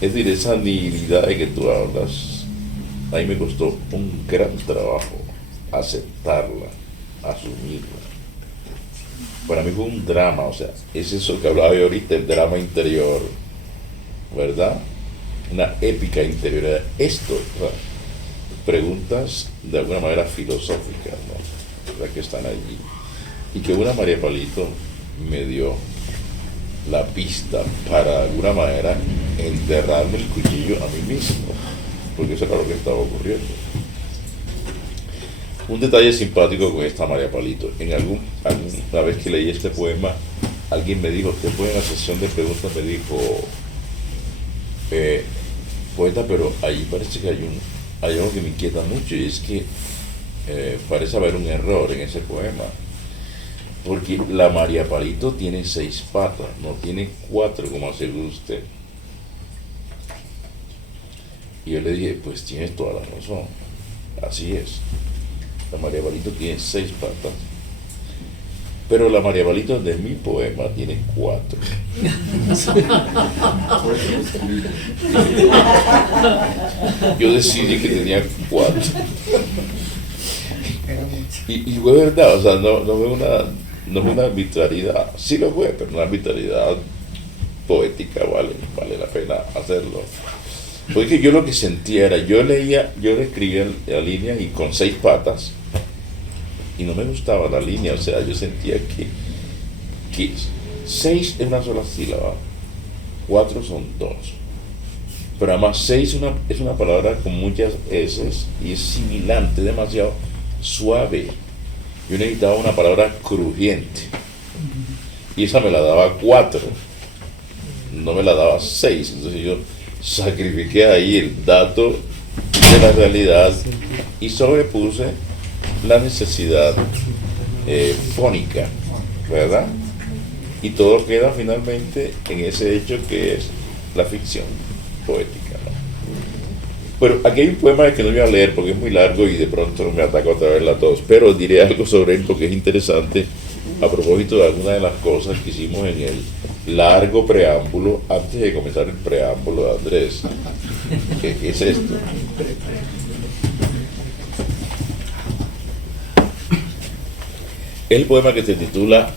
Es decir, esa nihilidad de que tú hablas, a mí me costó un gran trabajo aceptarla, asumirla. Para mí fue un drama, o sea, es eso que hablaba yo ahorita, el drama interior, ¿verdad? Una épica interioridad. Esto, ¿verdad? Preguntas de alguna manera filosóficas, ¿no? ¿Verdad? Que están allí. Y que una María Palito me dio la pista para de alguna manera enterrarme el cuchillo a mí mismo, porque eso era lo que estaba ocurriendo. Un detalle simpático con esta María Palito: alguna vez que leí este poema, alguien me dijo, después en la sesión de preguntas me dijo, poeta, pero ahí parece que hay algo que me inquieta mucho, y es que parece haber un error en ese poema, porque la María Palito tiene 6 patas, no tiene 4 como asegura usted. Y yo le dije, pues tienes toda la razón, así es. La María Palito tiene 6 patas, pero la María Palito de mi poema tiene 4. Yo decidí que tenía 4. Y fue verdad, o sea, no fue una arbitrariedad. Sí lo fue, pero una arbitrariedad poética, vale la pena hacerlo. Porque yo lo que sentía era, yo escribía la línea y con 6 patas, y no me gustaba la línea, o sea, yo sentía que 6 es una sola sílaba, 4 son 2. Pero además 6 es una palabra con muchas S y es sibilante, demasiado suave. Yo necesitaba una palabra crujiente, y esa me la daba 4, no me la daba 6. Entonces yo sacrifiqué ahí el dato de la realidad y sobrepuse la necesidad fónica, ¿verdad? Y todo queda finalmente en ese hecho que es la ficción poética, ¿no? Pero aquí hay un poema que no voy a leer porque es muy largo y de pronto me ataca otra vez la tos, pero diré algo sobre él porque es interesante a propósito de algunas de las cosas que hicimos en el largo preámbulo, antes de comenzar el preámbulo de Andrés. ¿Qué es esto? El poema que se titula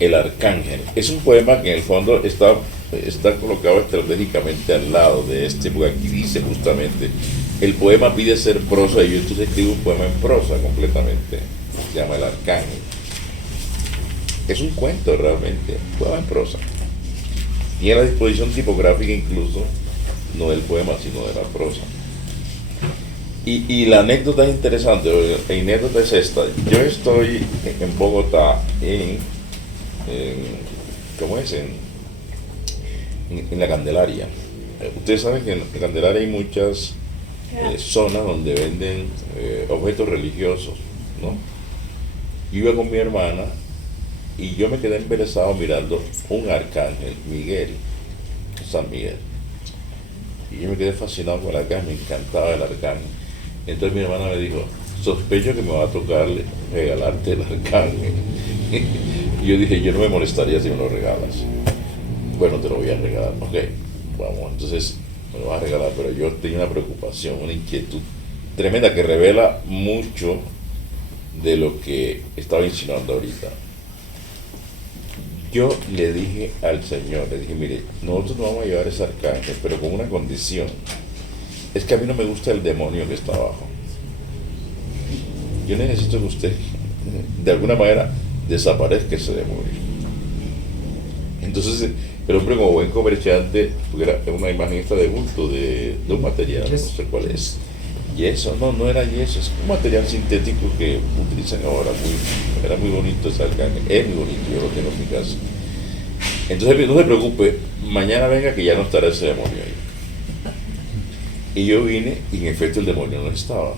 El Arcángel. Es un poema que en el fondo está colocado estratégicamente al lado de este, porque aquí dice justamente, el poema pide ser prosa y yo entonces escribo un poema en prosa completamente. Se llama El Arcángel. Es un cuento realmente, un poema en prosa. Tiene la disposición tipográfica incluso, no del poema, sino de la prosa. Y la anécdota es interesante, la anécdota es esta. Yo estoy en Bogotá, ¿cómo es? En la Candelaria. Ustedes saben que en la Candelaria hay muchas zonas donde venden objetos religiosos, ¿no? Yo iba con mi hermana y yo me quedé embelesado mirando un arcángel, Miguel, San Miguel. Y yo me quedé fascinado con el arcángel, me encantaba el arcángel. Entonces mi hermana me dijo, sospecho que me va a tocar regalarte el arcángel. Y yo dije, yo no me molestaría si me lo regalas. Bueno, te lo voy a regalar. Ok, vamos, entonces me lo vas a regalar, pero yo tenía una preocupación, una inquietud tremenda que revela mucho de lo que estaba insinuando ahorita. Yo le dije al Señor, le dije, mire, nosotros nos vamos a llevar ese arcángel, pero con una condición. Es que a mí no me gusta el demonio que está abajo. Yo necesito que usted, de alguna manera, desaparezca ese demonio. Entonces, el hombre, como buen comerciante, porque era una imagen esta de bulto, de un material, no sé cuál es. Yeso, no era yeso, es un material sintético que utilizan ahora. Era muy bonito ese arcángel, es muy bonito, yo lo tengo en mi casa. Entonces, no se preocupe, mañana venga que ya no estará ese demonio ahí. Y yo vine y en efecto el demonio no estaba.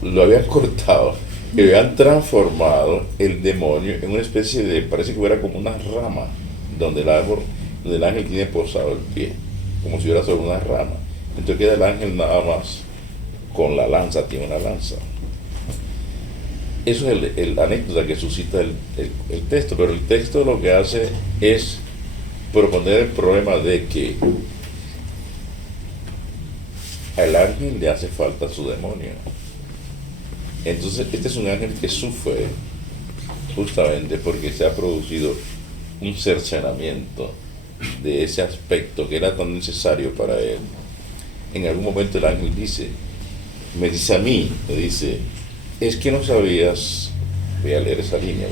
Lo habían cortado y habían transformado el demonio en una especie de, parece que fuera como una rama, donde el ángel tiene posado el pie, como si hubiera sobre una rama. Entonces queda el ángel nada más con la lanza, tiene una lanza. Eso es el anécdota que suscita el texto, pero el texto lo que hace es proponer el problema de que al ángel le hace falta su demonio. Entonces este es un ángel que sufre justamente porque se ha producido un cercenamiento de ese aspecto que era tan necesario para él. En algún momento el ángel me dice a mí, es que no sabías, voy a leer esa línea.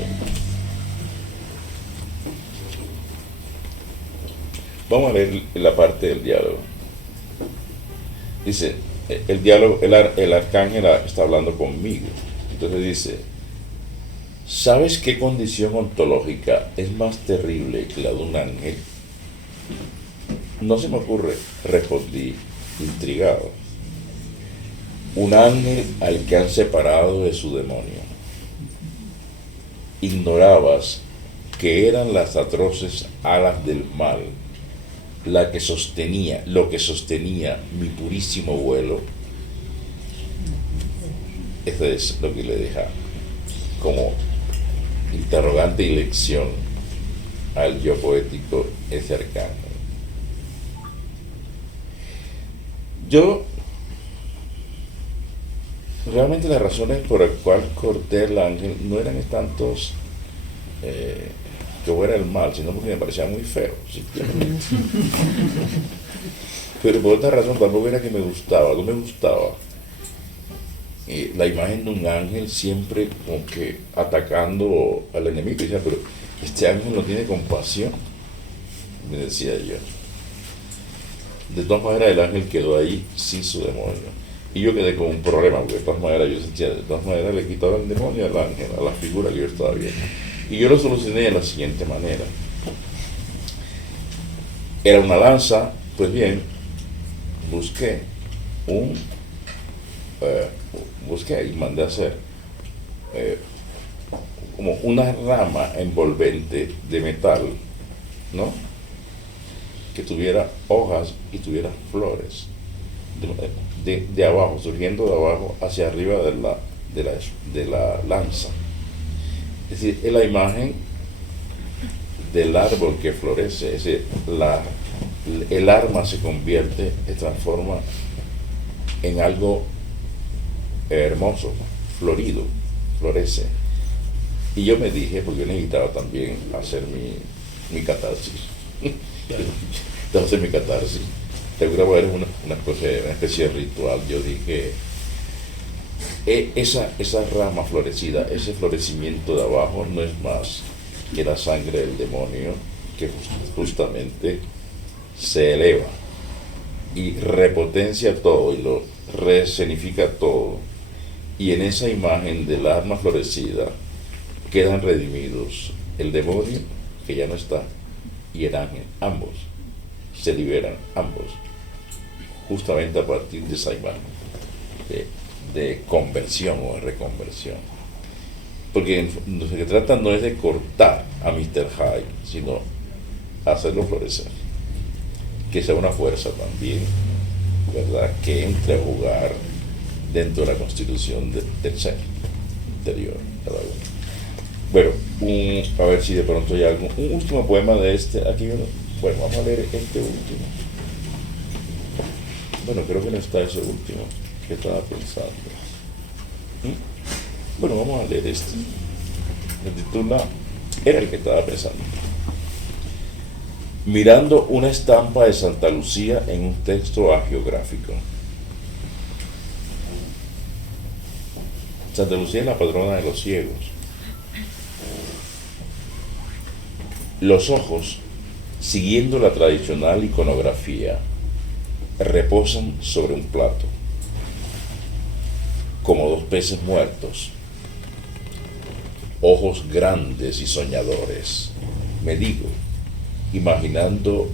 Vamos a leer la parte del diálogo. Dice, el diálogo, el arcángel está hablando conmigo. Entonces dice, ¿sabes qué condición ontológica es más terrible que la de un ángel? No se me ocurre, respondí, intrigado. Un ángel al que han separado de su demonio. Ignorabas que eran las atroces alas del mal lo que sostenía mi purísimo vuelo. Esto es lo que le deja como interrogante y lección al yo poético ese arcángel. Yo realmente las razones por las cuales corté el ángel no eran tantos que fuera el mal, sino porque me parecía muy feo, simplemente. Pero por otra razón tampoco era que me gustaba, no me gustaba la imagen de un ángel siempre como que atacando al enemigo. Y decía, pero este ángel no tiene compasión, me decía yo. De todas maneras el ángel quedó ahí sin su demonio. Y yo quedé con un problema, porque de todas maneras yo sentía, de todas maneras le quitaba el demonio al ángel, a la figura que yo estaba viendo. Y yo lo solucioné de la siguiente manera. Era una lanza, pues bien, busqué y mandé a hacer como una rama envolvente de metal, ¿no? Que tuviera hojas y tuviera flores de abajo, surgiendo de abajo hacia arriba de la lanza. Es decir, es la imagen del árbol que florece. Es decir, el arma se convierte, se transforma en algo hermoso, florido, florece. Y yo me dije, porque yo necesitaba también hacer mi catarsis. Entonces mi catarsis, seguro va a haber una especie de ritual. Yo dije, esa rama florecida, ese florecimiento de abajo no es más que la sangre del demonio que justamente se eleva y repotencia todo y lo rescenifica todo. Y en esa imagen del arma florecida quedan redimidos el demonio, que ya no está, y el ángel. Ambos se liberan, ambos, justamente a partir de esa imagen de conversión o de reconversión. Porque lo que trata no es de cortar a Mr. Hyde, sino hacerlo florecer. Que sea una fuerza también, ¿verdad?, que entre a jugar dentro de la constitución del ser interior, cada uno. Bueno, a ver si de pronto hay algo. Un último poema de este. Aquí bueno, vamos a leer este último. Bueno, creo que no está ese último que estaba pensando. Bueno, vamos a leer este. El titula, era el que estaba pensando. Mirando una estampa de Santa Lucía en un texto hagiográfico. Santa Lucía es la patrona de los ciegos. Los ojos, siguiendo la tradicional iconografía, reposan sobre un plato, como dos peces muertos, ojos grandes y soñadores, me digo, imaginando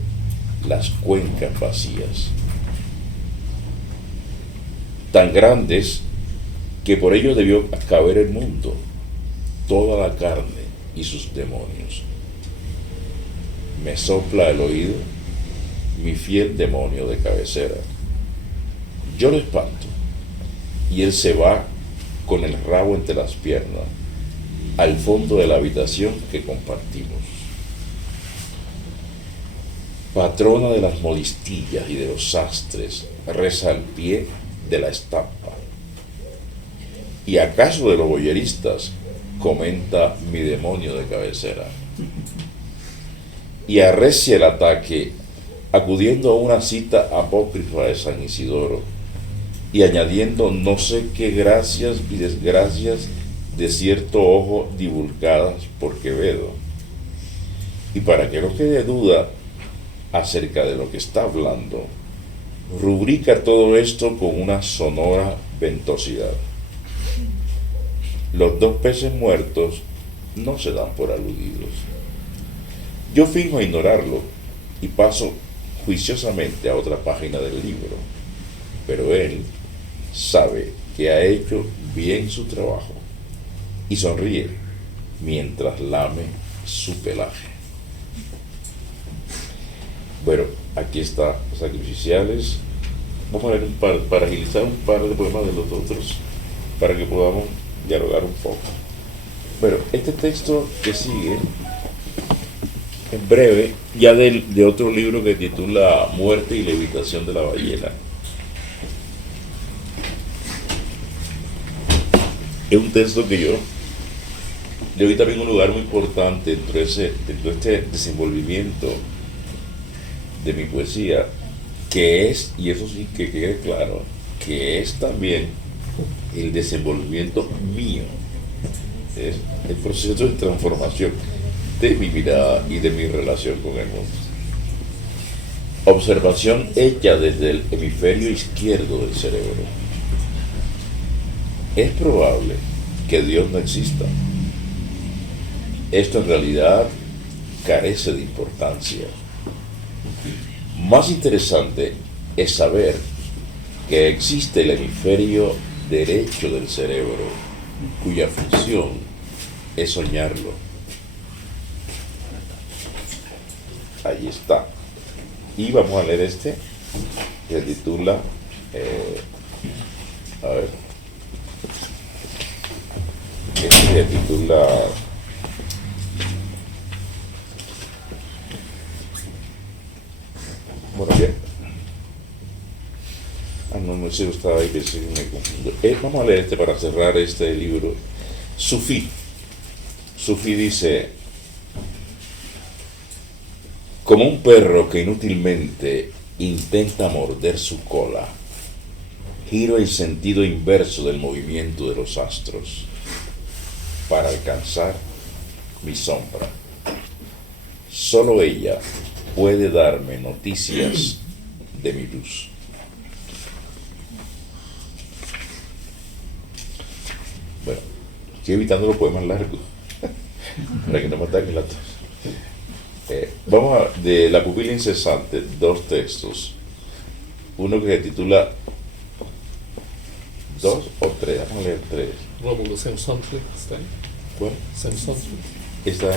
las cuencas vacías, tan grandes que por ello debió caber el mundo, toda la carne y sus demonios. Me sopla el oído mi fiel demonio de cabecera. Yo lo espanto y él se va con el rabo entre las piernas al fondo de la habitación que compartimos. Patrona de las modistillas y de los sastres, reza al pie de la estampa. ¿Y acaso de los boyeristas?, comenta mi demonio de cabecera. Y arrecia el ataque, acudiendo a una cita apócrifa de San Isidoro y añadiendo no sé qué gracias y desgracias de cierto ojo divulgadas por Quevedo. Y para que no quede duda acerca de lo que está hablando, rubrica todo esto con una sonora ventosidad. Los dos peces muertos no se dan por aludidos. Yo finjo ignorarlo y paso juiciosamente a otra página del libro, pero él sabe que ha hecho bien su trabajo y sonríe mientras lame su pelaje. Bueno, aquí está Sacrificiales. Vamos a leer para agilizar un par de poemas de los otros, para que podamos dialogar un poco. Bueno, este texto que sigue, en breve, ya de otro libro que titula Muerte y levitación de la ballena. Es un texto que yo le doy también un lugar muy importante dentro de este desenvolvimiento de mi poesía, que es, y eso sí que quede claro, que es también el desenvolvimiento mío, es el proceso de transformación de mi mirada y de mi relación con el mundo. Observación hecha desde el hemisferio izquierdo del cerebro. Es probable que Dios no exista. Esto en realidad carece de importancia. Más interesante es saber que existe el hemisferio derecho del cerebro, cuya función es soñarlo. Ahí está. Y vamos a leer este, que se titula, este se titula No sé, estaba ahí, pensé que me confundo. Vamos a leer este para cerrar este libro. Sufi dice: como un perro que inútilmente intenta morder su cola, giro el sentido inverso del movimiento de los astros para alcanzar mi sombra. Solo ella puede darme noticias de mi luz. Bueno, estoy evitando los poemas largos para que no me ataquen la tos. Vamos a, de La pupila incesante, dos textos. Uno que se titula dos o tres, vamos a leer tres. Rómulo, Sensontle, ¿está ahí? Bueno, Sensontle. está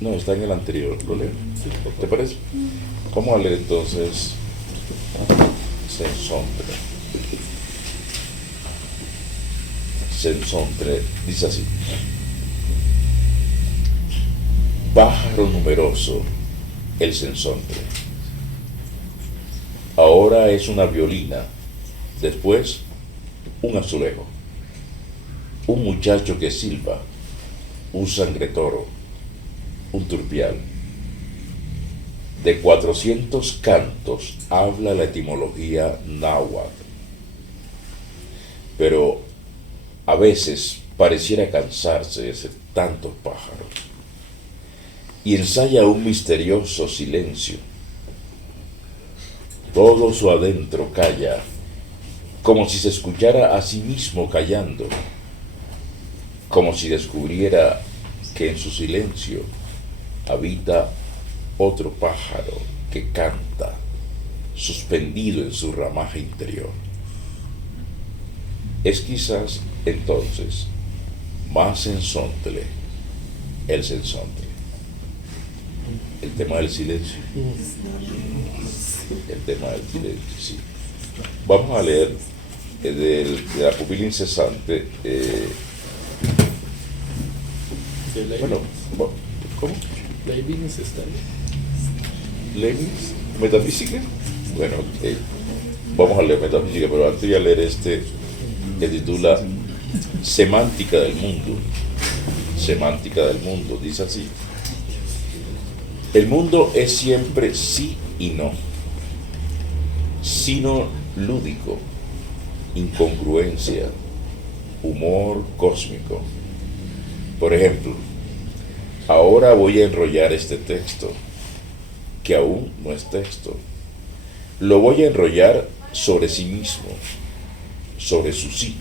no, está en el anterior, lo leo. Sí, por favor. ¿Te parece? Vamos a leer entonces Sensontle. Sensontle dice así: pájaro numeroso, el sensontle. Ahora es una violina, después un azulejo, un muchacho que silba, un sangretoro, un turpial. De 400 cantos habla la etimología náhuatl, pero a veces pareciera cansarse de ser tantos pájaros y ensaya un misterioso silencio. Todo su adentro calla, como si se escuchara a sí mismo callando, como si descubriera que en su silencio habita otro pájaro que canta, suspendido en su ramaje interior. Es quizás entonces más sensontle el sensontle. El tema del silencio. El tema del silencio, sí. Vamos a leer de La pupila incesante. Bueno, ¿cómo? Leibniz está ahí. ¿Leibniz? ¿Metafísica? Bueno, ok. Vamos a leer metafísica, pero antes voy a leer este que titula Semántica del mundo. Semántica del mundo, dice así: el mundo es siempre sí y no, sino lúdico, incongruencia, humor cósmico. Por ejemplo, ahora voy a enrollar este texto, que aún no es texto. Lo voy a enrollar sobre sí mismo, sobre su sí,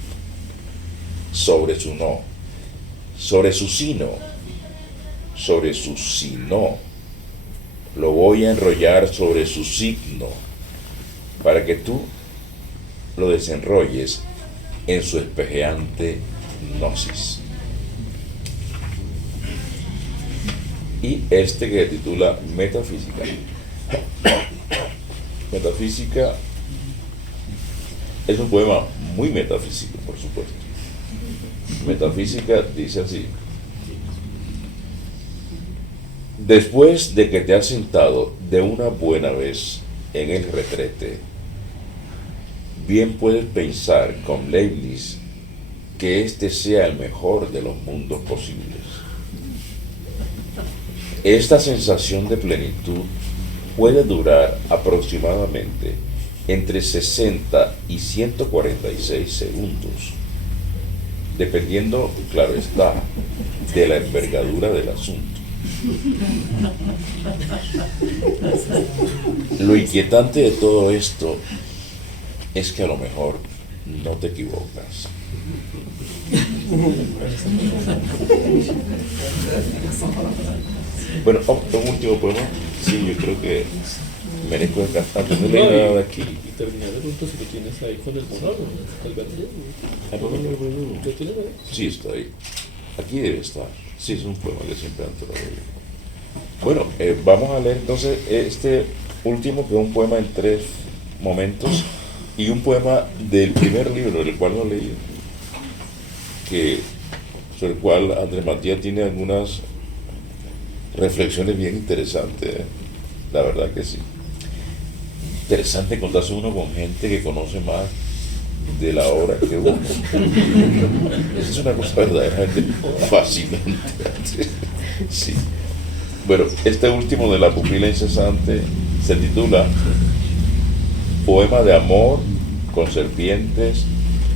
sobre su no, sobre su sí no, sobre su sí no. Lo voy a enrollar sobre su signo, para que tú lo desenrolles en su espejeante gnosis. Y este que se titula Metafísica. Metafísica es un poema muy metafísico, por supuesto. Metafísica dice así: después de que te has sentado de una buena vez en el retrete, bien puedes pensar con Leibniz que este sea el mejor de los mundos posibles. Esta sensación de plenitud puede durar aproximadamente entre 60 y 146 segundos, dependiendo, claro está, de la envergadura del asunto. Lo inquietante de todo esto es que a lo mejor no te equivocas. Bueno, un último poema. Sí, yo creo que merezco descansar. No leí nada de aquí. Y terminar de pronto si lo tienes ahí con el borrador, el verde. ¿Lo tienes ahí? Sí, está ahí. Aquí debe estar. Sí, es un poema que siempre antes lo leí. Bueno, vamos a leer entonces este último, que es un poema en 3 momentos, y un poema del primer libro, del cual no he leído, sobre el cual Andrés Matías tiene algunas reflexiones bien interesantes, la verdad que sí. interesante encontrarse uno con gente que conoce más de la obra que uno. Esa es una cosa verdaderamente fascinante. Sí. Bueno, este último de la pupila incesante se titula Poema de amor con serpientes,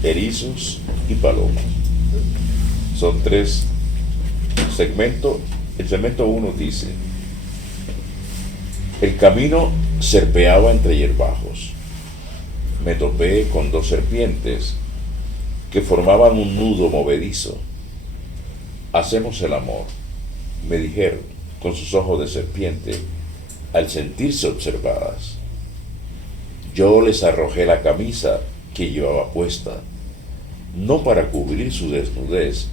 erizos y palomas. Son 3 segmentos. El segmento 1 dice: el camino serpeaba entre hierbajos. Me topé con 2 serpientes que formaban un nudo movedizo. Hacemos el amor, me dijeron con sus ojos de serpiente al sentirse observadas. Yo les arrojé la camisa que llevaba puesta, no para cubrir su desnudez,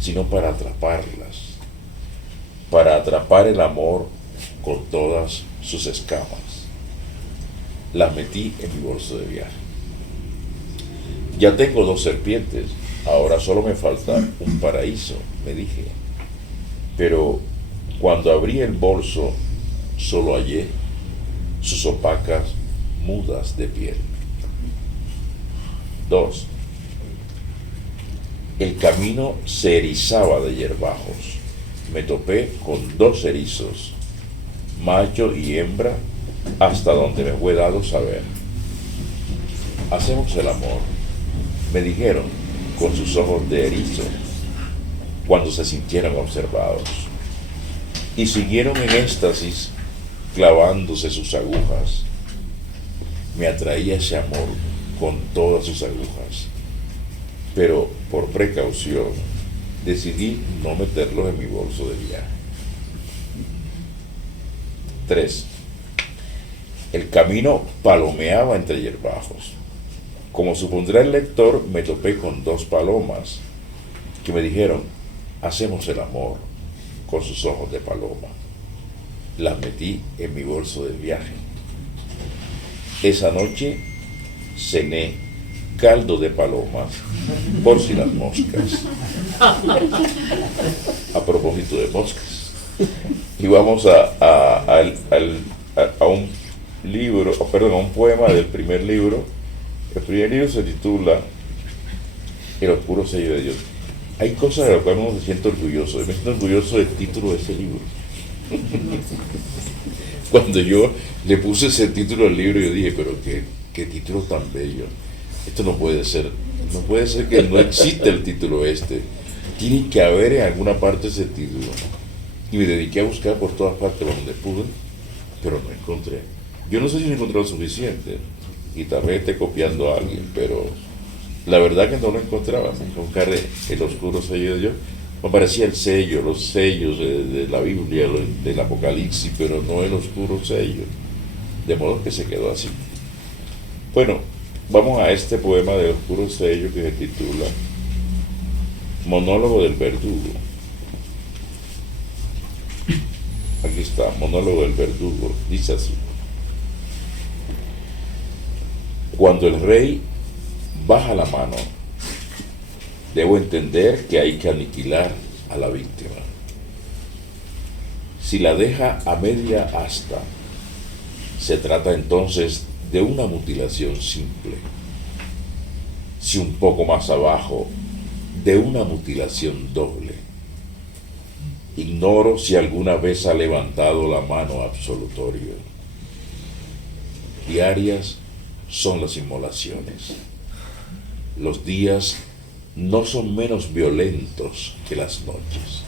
sino para atraparlas, para atrapar el amor con todas sus escamas. Las metí en mi bolso de viaje. Ya tengo 2 serpientes, ahora solo me falta un paraíso, me dije. Pero cuando abrí el bolso, solo hallé sus opacas mudas de piel. 2. El camino se erizaba de hierbajos. Me topé con 2 erizos, macho y hembra, hasta donde me fue dado saber. Hacemos el amor, me dijeron con sus ojos de erizo, cuando se sintieron observados. Y siguieron en éxtasis, clavándose sus agujas. Me atraía ese amor con todas sus agujas, pero por precaución decidí no meterlos en mi bolso de viaje. 3. El camino palomeaba entre hierbajos. Como supondrá el lector, me topé con 2 palomas que me dijeron: hacemos el amor, con sus ojos de paloma. Las metí en mi bolso del viaje. Esa noche cené caldo de palomas, por si las moscas. A propósito de moscas. Y vamos a un libro, perdón, a un poema del primer libro. El primer libro se titula El oscuro sello de Dios. Hay cosas de las cuales uno se siente orgulloso. Yo me siento orgulloso del título de ese libro. Cuando yo le puse ese título al libro, yo dije, pero qué título tan bello. Esto no puede ser que no exista el título este. Tiene que haber en alguna parte ese título. Y me dediqué a buscar por todas partes donde pude, pero no encontré. Yo no sé si no encontré lo suficiente, y tal vez esté copiando a alguien, pero la verdad que no lo encontraba. Buscar el oscuro sello de Dios, me aparecía el sello, los sellos de la Biblia, del Apocalipsis, pero no el oscuro sello, de modo que se quedó así. Bueno, vamos a este poema del oscuro sello que se titula Monólogo del verdugo. Aquí está, monólogo del verdugo, dice así: cuando el rey baja la mano, debo entender que hay que aniquilar a la víctima. Si la deja a media asta, se trata entonces de una mutilación simple. Si un poco más abajo, de una mutilación doble. Ignoro si alguna vez ha levantado la mano absolutoria. Diarias son las inmolaciones. Los días no son menos violentos que las noches.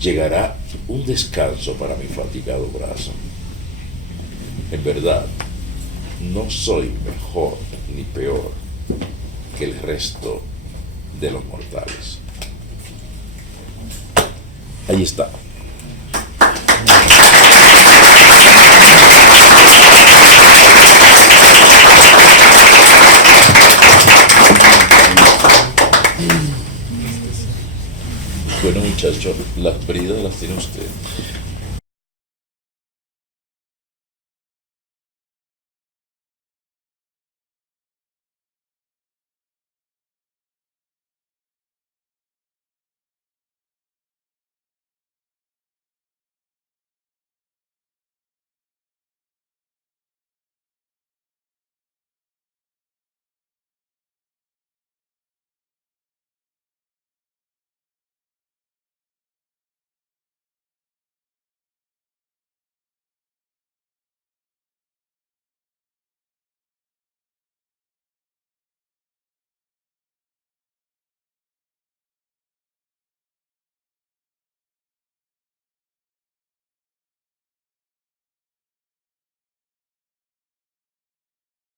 Llegará un descanso para mi fatigado brazo. En verdad, no soy mejor ni peor que el resto de los mortales. Ahí está. Bueno, muchachos, las bridas las tiene usted.